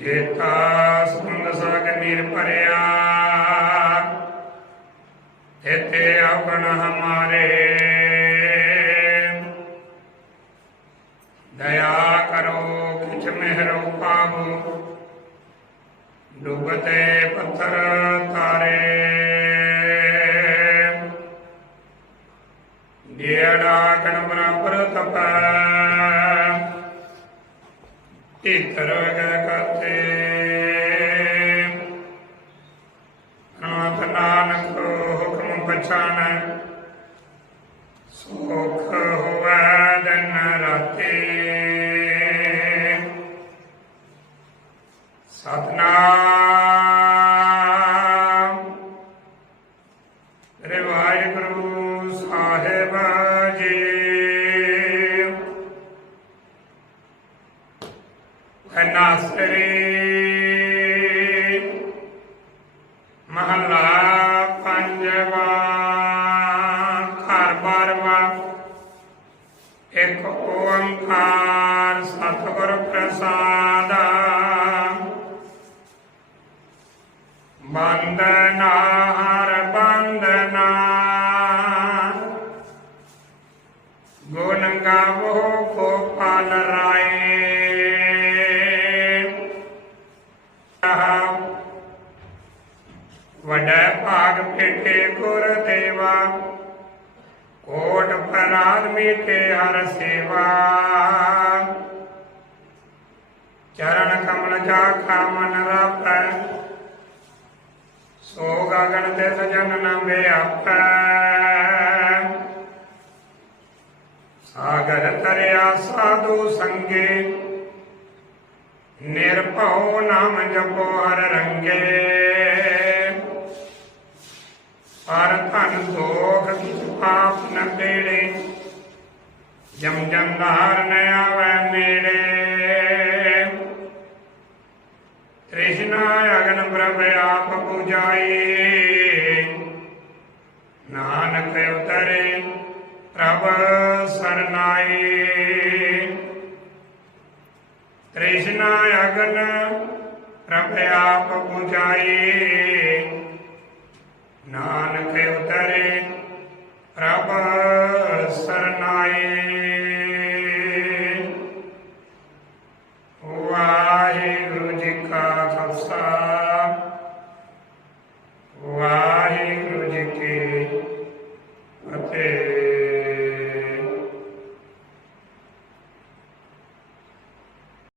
ਜੇਤਾ ਸੁੰਦ ਸਗ ਨੀਰ ਭਰਿਆ। ਤੇਤੇ ਆਪਣ ਹਮਾਰੇ। ਦਇਆ ਕਰੋ ਕਿਛ ਮਿਹਰੋ ਪਾਵੋ। ਡੁੱਬਤੇ ਪੱਥਰ ਤਾਰੇ। ਜਿਹੜਾ ਕਣ ਬਰਾਬਰ ਤਪੈ। ਇਤਰ ਗੈ mchana. Sukho. ਸਤਿਗੁਰ ਪ੍ਰਸਾਦ। ਬੰਦਨਾ ਹਰ ਬੰਦਨਾ ਗੁਣ ਗਾਵੋ ਗੋਪਾਲ ਰਾਏ। ਵਡੈ ਭਾਗ ਭੇਟੇ ਗੁਰ ਦੇਵਾ ਕੋਟ ਪਰਾਦ ਮੀਟੇ ਹਰ ਸੇਵਾ। ਚਰਨ ਕਮਲ ਜਾ ਮਨ ਰਾਪੈ ਸੋ ਗਗਨ ਤੇ ਸਜਨ ਨ ਵਿਆਪੈ ਸਾਗਰ ਤਰਿਆ ਸਾਧੂ ਸੰਗੇ। ਨਿਰਭਉ ਨਾਮ ਜਪੋ ਹਰ ਰੰਗੇ। ਪਰ ਧਨ ਦੋਖ ਪਾਪ ਨ ਤੇੜੇ ਜਮ ਜੰਗਾਰ ਨ ਆਵੈ ਨੇੜੇ ਤ੍ਰਿਸ਼ਨਾ ਅਗਨ ਪ੍ਰਭ ਆਪ 부ਜਾਈ ਨਾਨਕ ਉਤਰੇ ਪ੍ਰਭ ਸਰਨਾਈ ਤ੍ਰਿਸ਼ਨਾ ਅਗਨ ਪ੍ਰਭ ਆਪ 부ਜਾਈ ਨਾਨਕ ਉਤਰੇ ਪ੍ਰਭ ਸਰਨਾਈ।